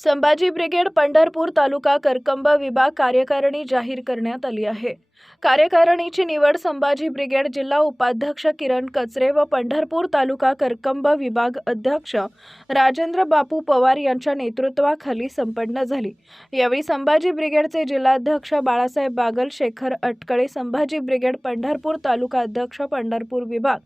Sambhaji brigade Pandharpur taluka Karkamb विभाग कार्यकारिणी जाहीर करण्यात आली आहे. कार्यकारिणीची निवड संभाजी ब्रिगेड जिल्हा उपाध्यक्ष किरण कचरे व पंढरपूर तालुका करकंब विभाग अध्यक्ष राजेंद्र बापू पवार यांच्या नेतृत्वाखाली संपन्न झाली. यावेळी संभाजी ब्रिगेडचे जिल्हाध्यक्ष बाळासाहेब बागल शेखर अटकळे संभाजी ब्रिगेड पंढरपूर तालुका अध्यक्ष पंढरपूर विभाग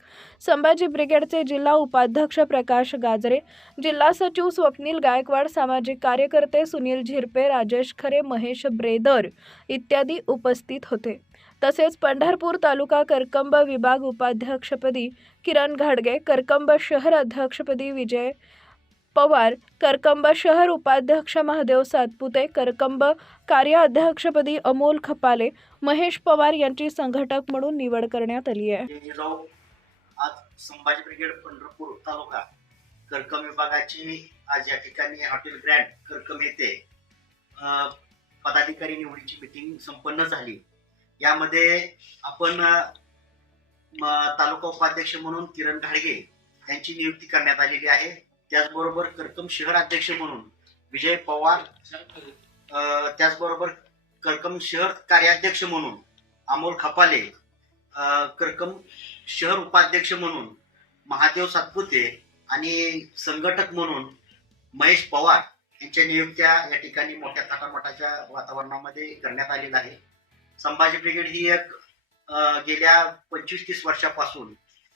संभाजी ब्रिगेडचे जिल्हा उपाध्यक्ष प्रकाश गाजरे जिल्हा सचिव स्वप्नील गायकवाड सामाजिक कार्यकर्ते सुनील झिरपे राजेश खरे महेश ब्रेदर इत्यादी उपस्थित होते. तसेच पंढरपूर तालुका करकंब विभाग उपाध्यक्षपदी किरण घाडगे करकंब शहर अध्यक्षपदी विजय पवार करकंब शहर उपाध्यक्ष महादेव सातपुते करकंब कार्याध्यक्षपदी अमोल खपाले महेश पवार यांची संघटक म्हणून निवड करण्यात आली आहे. आज संभाजी ब्रिगेड पंढरपूर तालुका करकम विभागाची आज या ठिकाणी हॉटेल ग्रँड करकम येथे पदाधिकारी निवडीची मिटिंग संपन्न झाली. यामध्ये आपण तालुका उपाध्यक्ष म्हणून किरण घाडगे यांची नियुक्ती करण्यात आलेली आहे. त्याचबरोबर करकम शहर अध्यक्ष म्हणून विजय पवार त्याचबरोबर करकम शहर कार्याध्यक्ष म्हणून अमोल खपाले कर्कम करकम शहर उपाध्यक्ष म्हणून महादेव सातपुते आणि संघटक म्हणून महेश पवार यांच्या नियुक्त्या या ठिकाणी मोठ्या थाटामाटाच्या वातावरणामध्ये करण्यात आलेल्या आहे संभाजी ब्रिगेड ही एक गेल्या पंचवीस तीस वर्षापासून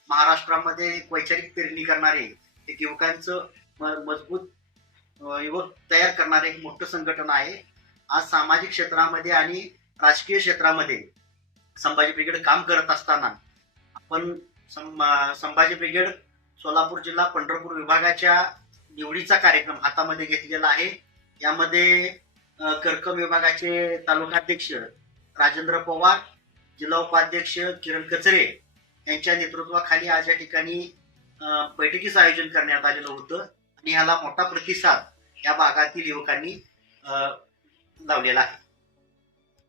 महाराष्ट्रामध्ये एक वैचारिक पेरणी करणारे एक युवकांचं म- मजबूत युवक तयार करणारे एक मोठं संघटन आहे. आज सामाजिक क्षेत्रामध्ये आणि राजकीय क्षेत्रामध्ये संभाजी ब्रिगेड काम करत असताना आपण सं- संभाजी ब्रिगेड सोलापूर जिल्हा पंढरपूर विभागाच्या निवडीचा कार्यक्रम हातामध्ये घेतलेला आहे. यामध्ये कर्कम विभागाचे तालुकाध्यक्ष राजेंद्र पवार जिल्हा उपाध्यक्ष किरण कचरे यांच्या नेतृत्वाखाली आज या ठिकाणी बैठकीचं आयोजन करण्यात आलेलं होतं आणि ह्याला मोठा प्रतिसाद या भागातील युवकांनी लावलेला आहे.